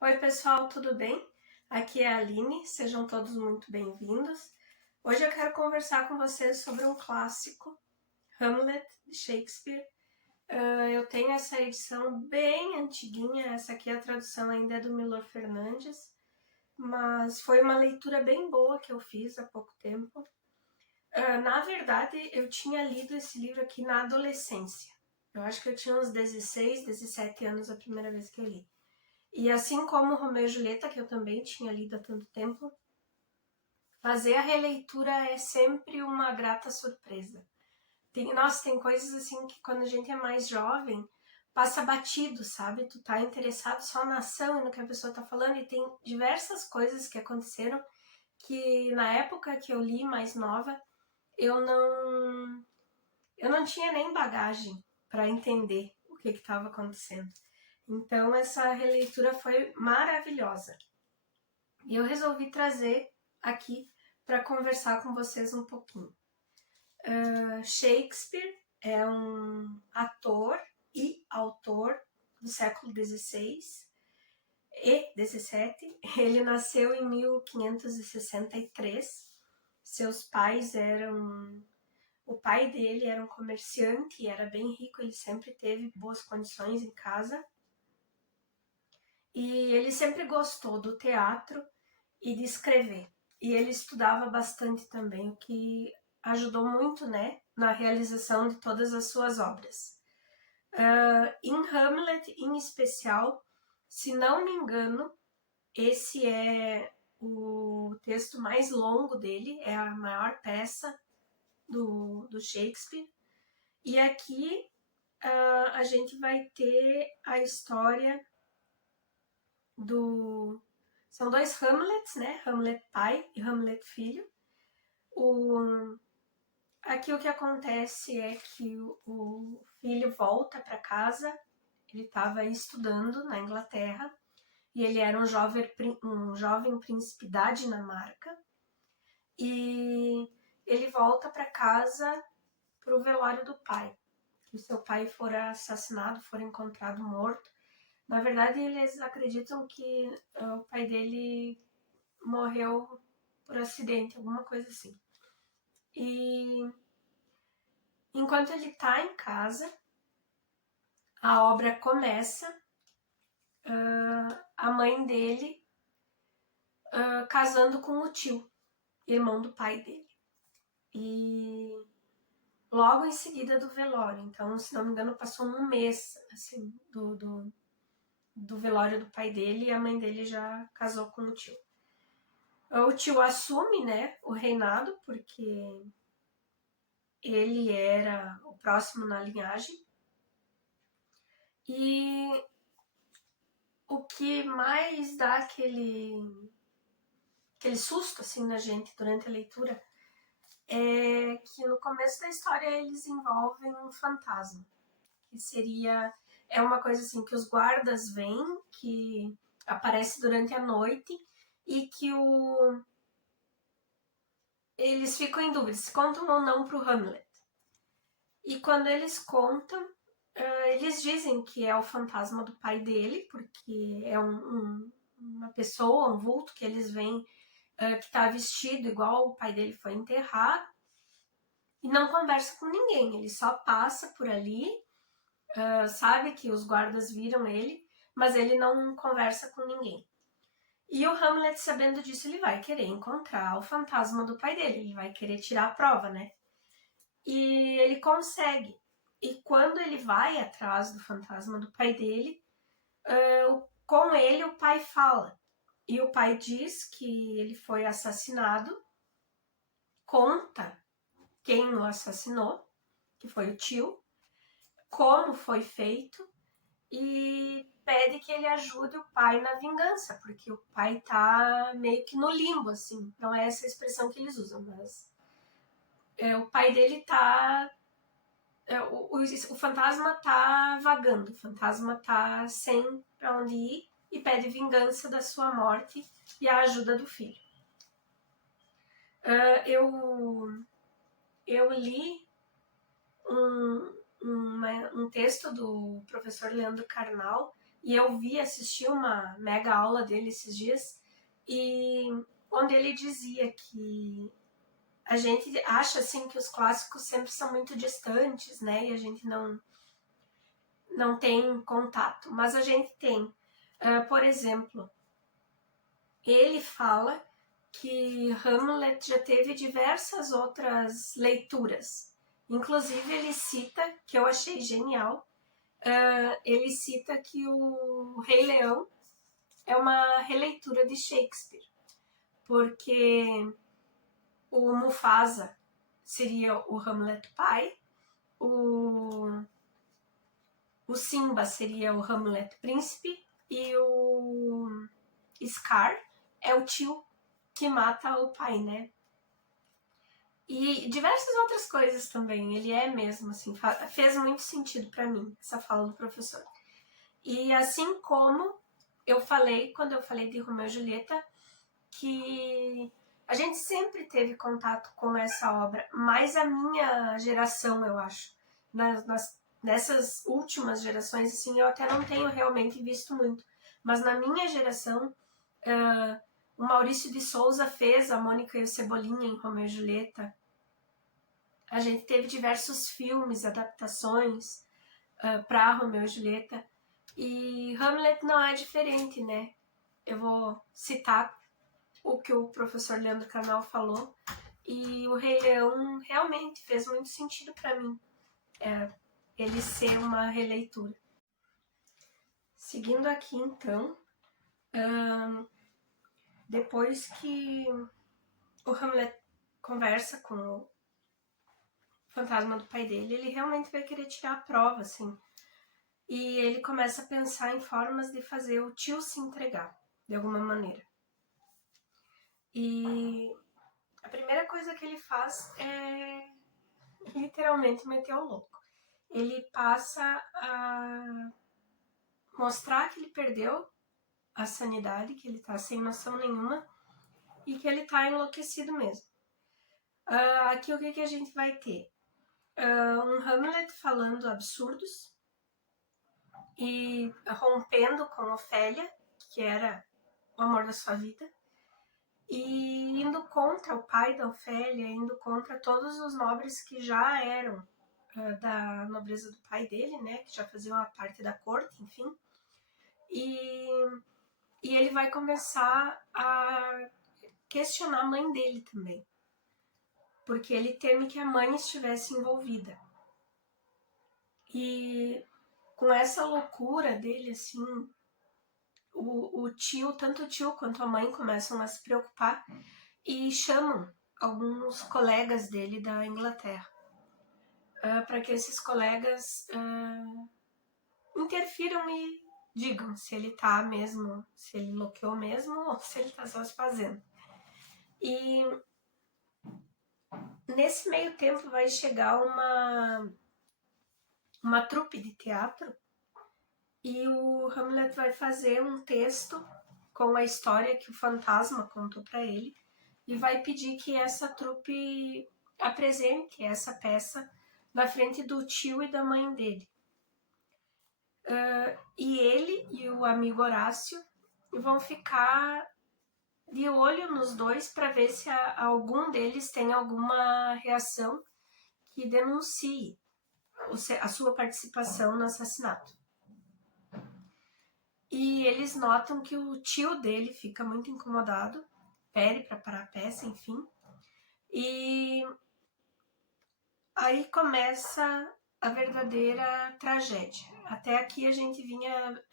Oi pessoal, tudo bem? Aqui é a Aline, sejam todos muito bem-vindos. Hoje eu quero conversar com vocês sobre um clássico, Hamlet, de Shakespeare. Eu tenho essa edição bem antiguinha, essa aqui a tradução ainda é do Milor Fernandes, mas foi uma leitura bem boa que eu fiz há pouco tempo. Na verdade, eu tinha lido esse livro aqui na adolescência. Eu acho que eu tinha uns 16, 17 anos a primeira vez que eu li. E assim como Romeu e Julieta, que eu também tinha lido há tanto tempo, fazer a releitura é sempre uma grata surpresa. Tem coisas assim que quando a gente é mais jovem, passa batido, sabe? Tu tá interessado só na ação e no que a pessoa tá falando, e tem diversas coisas que aconteceram que na época que eu li, mais nova, eu não, eu não tinha nem bagagem para entender o que estava acontecendo. Então essa releitura foi maravilhosa. E eu resolvi trazer aqui para conversar com vocês um pouquinho. Shakespeare é um ator e autor do século XVI e XVII. Ele nasceu em 1563. Seus pais eram... O pai dele era um comerciante e era bem rico, ele sempre teve boas condições em casa. E ele sempre gostou do teatro e de escrever. E ele estudava bastante também, o que ajudou muito, né, na realização de todas as suas obras. Em Hamlet, em especial, se não me engano, esse é o texto mais longo dele, é a maior peça do Shakespeare. E aqui a gente vai ter a história do... São dois Hamlets, né? Hamlet pai e Hamlet filho. Aqui o que acontece é que o filho volta para casa, ele estava estudando na Inglaterra, e ele era um jovem príncipe da Dinamarca, e ele volta para casa para o velório do pai, que o seu pai fora assassinado, fora encontrado morto. Na verdade, eles acreditam que o pai dele morreu por acidente, alguma coisa assim. E enquanto ele está em casa, a obra começa, a mãe dele casando com o tio, irmão do pai dele. E logo em seguida do velório, então, se não me engano, passou um mês assim, do velório do pai dele, e a mãe dele já casou com o tio. O tio assume, né, o reinado, porque ele era o próximo na linhagem. E o que mais dá aquele susto assim na gente durante a leitura é que no começo da história eles envolvem um fantasma, que seria... É uma coisa assim que os guardas veem, que aparece durante a noite, e que eles ficam em dúvida se contam ou não para o Hamlet. E quando eles contam, eles dizem que é o fantasma do pai dele, porque é uma pessoa, um vulto que eles veem, que está vestido igual o pai dele foi enterrado, e não conversa com ninguém, ele só passa por ali, sabe que os guardas viram ele, mas ele não conversa com ninguém. E o Hamlet, sabendo disso, ele vai querer encontrar o fantasma do pai dele, ele vai querer tirar a prova, né? E ele consegue. E quando ele vai atrás do fantasma do pai dele, com ele o pai fala. E o pai diz que ele foi assassinado, conta quem o assassinou, que foi o tio, como foi feito, e pede que ele ajude o pai na vingança, porque o pai tá meio que no limbo, assim. Não é essa expressão que eles usam, mas o pai dele tá... o fantasma tá vagando, o fantasma tá sem pra onde ir e pede vingança da sua morte e a ajuda do filho. Eu li um texto do professor Leandro Carnal, e eu assisti uma mega aula dele esses dias, e onde ele dizia que a gente acha assim que os clássicos sempre são muito distantes, né? E a gente não tem contato, mas a gente tem. Por exemplo, ele fala que Hamlet já teve diversas outras leituras. Inclusive ele cita, que eu achei genial, ele cita que o Rei Leão é uma releitura de Shakespeare, porque o Mufasa seria o Hamlet pai, o Simba seria o Hamlet príncipe e o Scar é o tio que mata o pai, né? E diversas outras coisas também. Ele é mesmo, assim, fez muito sentido para mim, essa fala do professor. E assim como eu falei, quando eu falei de Romeu e Julieta, que a gente sempre teve contato com essa obra, mas a minha geração, eu acho, nessas últimas gerações, assim, eu até não tenho realmente visto muito, mas na minha geração, o Maurício de Souza fez a Mônica e o Cebolinha em Romeu e Julieta. A gente teve diversos filmes, adaptações para Romeu e Julieta, e Hamlet não é diferente, né? Eu vou citar o que o professor Leandro Carnal falou, e o Rei Leão realmente fez muito sentido para mim, ele ser uma releitura. Seguindo aqui então, depois que o Hamlet conversa com o fantasma do pai dele, ele realmente vai querer tirar a prova, assim, e ele começa a pensar em formas de fazer o tio se entregar, de alguma maneira. E a primeira coisa que ele faz é literalmente meter o louco. Ele passa a mostrar que ele perdeu a sanidade, que ele tá sem noção nenhuma e que ele tá enlouquecido mesmo. Aqui o que a gente vai ter? Um Hamlet falando absurdos e rompendo com Ofélia, que era o amor da sua vida, e indo contra o pai da Ofélia, indo contra todos os nobres que já eram da nobreza do pai dele, né, que já faziam a parte da corte, enfim. E ele vai começar a questionar a mãe dele também, porque ele teme que a mãe estivesse envolvida. E com essa loucura dele, assim, o tio, tanto o tio quanto a mãe começam a se preocupar e chamam alguns colegas dele da Inglaterra para que esses colegas interfiram e digam se ele tá mesmo, se ele enlouqueceu mesmo ou se ele tá só se fazendo. E nesse meio tempo vai chegar uma trupe de teatro e o Hamlet vai fazer um texto com a história que o fantasma contou para ele e vai pedir que essa trupe apresente essa peça na frente do tio e da mãe dele. E ele e o amigo Horácio vão ficar de olho nos dois para ver se algum deles tem alguma reação que denuncie a sua participação no assassinato. E eles notam que o tio dele fica muito incomodado, pede para parar a peça, enfim. E aí começa a verdadeira tragédia. Até aqui a gente vinha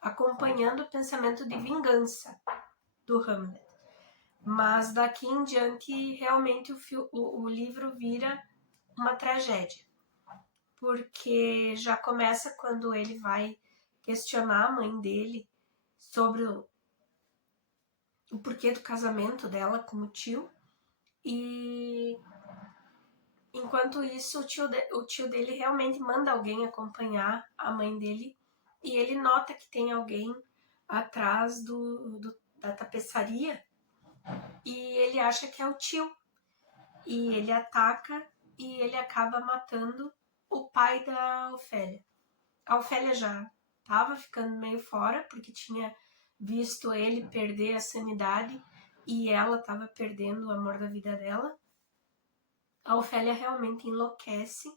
acompanhando o pensamento de vingança do Hamlet. Mas daqui em diante, realmente o livro vira uma tragédia. Porque já começa quando ele vai questionar a mãe dele sobre o porquê do casamento dela com o tio. E enquanto isso, o tio dele realmente manda alguém acompanhar a mãe dele. E ele nota que tem alguém atrás da tapeçaria. E ele acha que é o tio. E ele ataca e ele acaba matando o pai da Ofélia. A Ofélia já estava ficando meio fora, porque tinha visto ele perder a sanidade e ela estava perdendo o amor da vida dela. A Ofélia realmente enlouquece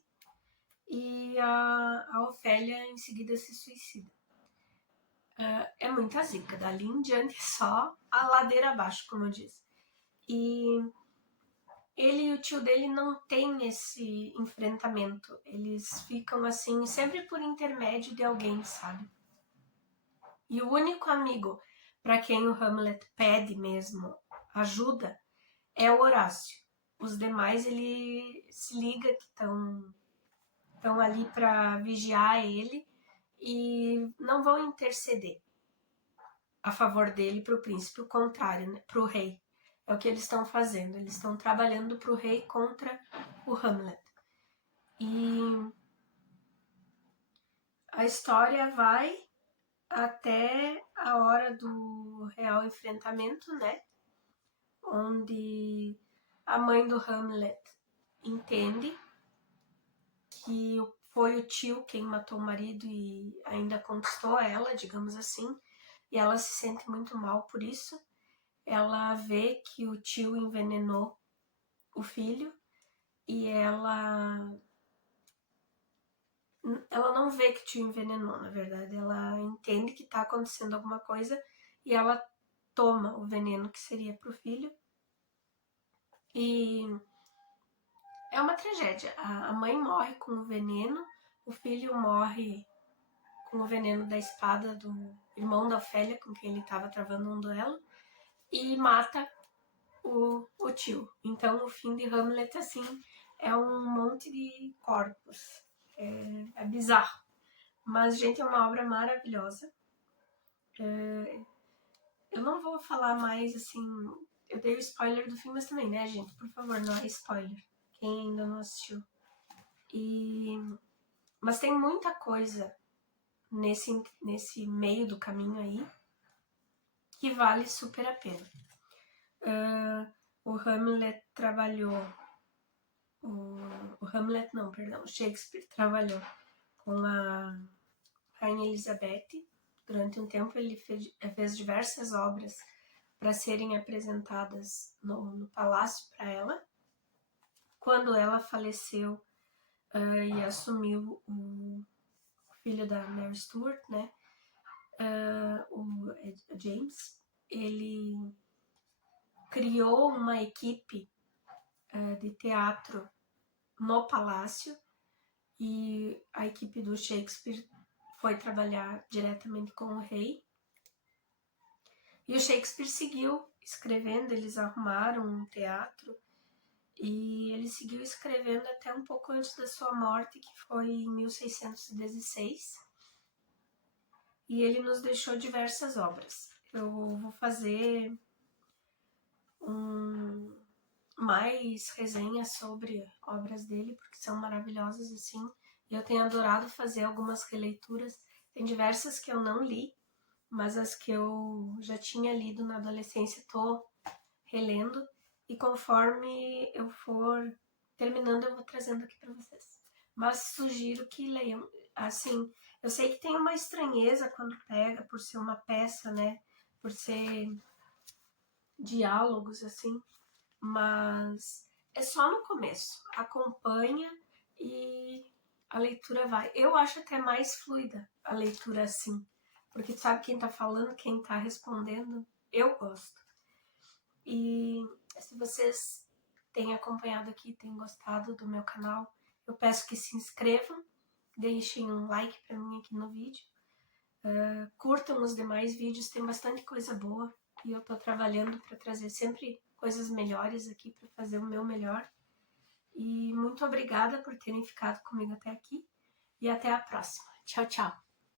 e a Ofélia em seguida se suicida. É muita zica, dali em diante é só a ladeira abaixo, como eu disse. E ele e o tio dele não têm esse enfrentamento, eles ficam assim, sempre por intermédio de alguém, sabe? E o único amigo para quem o Hamlet pede mesmo ajuda é o Horácio. Os demais ele se liga que estão ali para vigiar ele e não vão interceder a favor dele para o príncipe, o contrário, né? Para o rei. É o que eles estão fazendo, eles estão trabalhando para o rei contra o Hamlet. E a história vai até a hora do real enfrentamento, né? Onde a mãe do Hamlet entende que foi o tio quem matou o marido e ainda conquistou ela, digamos assim, e ela se sente muito mal por isso. Ela vê que o tio envenenou o filho e ela não vê que o tio envenenou, na verdade, ela entende que está acontecendo alguma coisa e ela toma o veneno que seria para o filho. E é uma tragédia. A mãe morre com o veneno, o filho morre com o veneno da espada do irmão da Ofélia, com quem ele estava travando um duelo, e mata o tio. Então o fim de Hamlet, assim, é um monte de corpos. É bizarro. Mas, gente, é uma obra maravilhosa. Eu não vou falar mais, assim... Eu dei o spoiler do filme, mas também, né, gente? Por favor, não é spoiler. Quem ainda não assistiu. Mas tem muita coisa nesse meio do caminho aí que vale super a pena. O Hamlet trabalhou... O Hamlet não, perdão. O Shakespeare trabalhou com a Rainha Elizabeth. Durante um tempo ele fez diversas obras para serem apresentadas no palácio para ela. Quando ela faleceu e assumiu o filho da Mary Stuart, né, o James, ele criou uma equipe de teatro no palácio e a equipe do Shakespeare foi trabalhar diretamente com o rei. E o Shakespeare seguiu escrevendo, eles arrumaram um teatro e ele seguiu escrevendo até um pouco antes da sua morte, que foi em 1616. E ele nos deixou diversas obras. Eu vou fazer mais resenhas sobre obras dele, porque são maravilhosas assim. E eu tenho adorado fazer algumas releituras. Tem diversas que eu não li, mas as que eu já tinha lido na adolescência estou relendo. E conforme eu for terminando, eu vou trazendo aqui para vocês. Mas sugiro que leiam. Assim, eu sei que tem uma estranheza quando pega, por ser uma peça, né? Por ser diálogos, assim. Mas é só no começo. Acompanha e a leitura vai. Eu acho até mais fluida a leitura assim. Porque sabe quem tá falando, quem tá respondendo. Eu gosto. E se vocês têm acompanhado aqui, têm gostado do meu canal, eu peço que se inscrevam, deixem um like pra mim aqui no vídeo. Curtam os demais vídeos, tem bastante coisa boa. E eu tô trabalhando para trazer sempre coisas melhores aqui, para fazer o meu melhor. E muito obrigada por terem ficado comigo até aqui. E até a próxima. Tchau, tchau.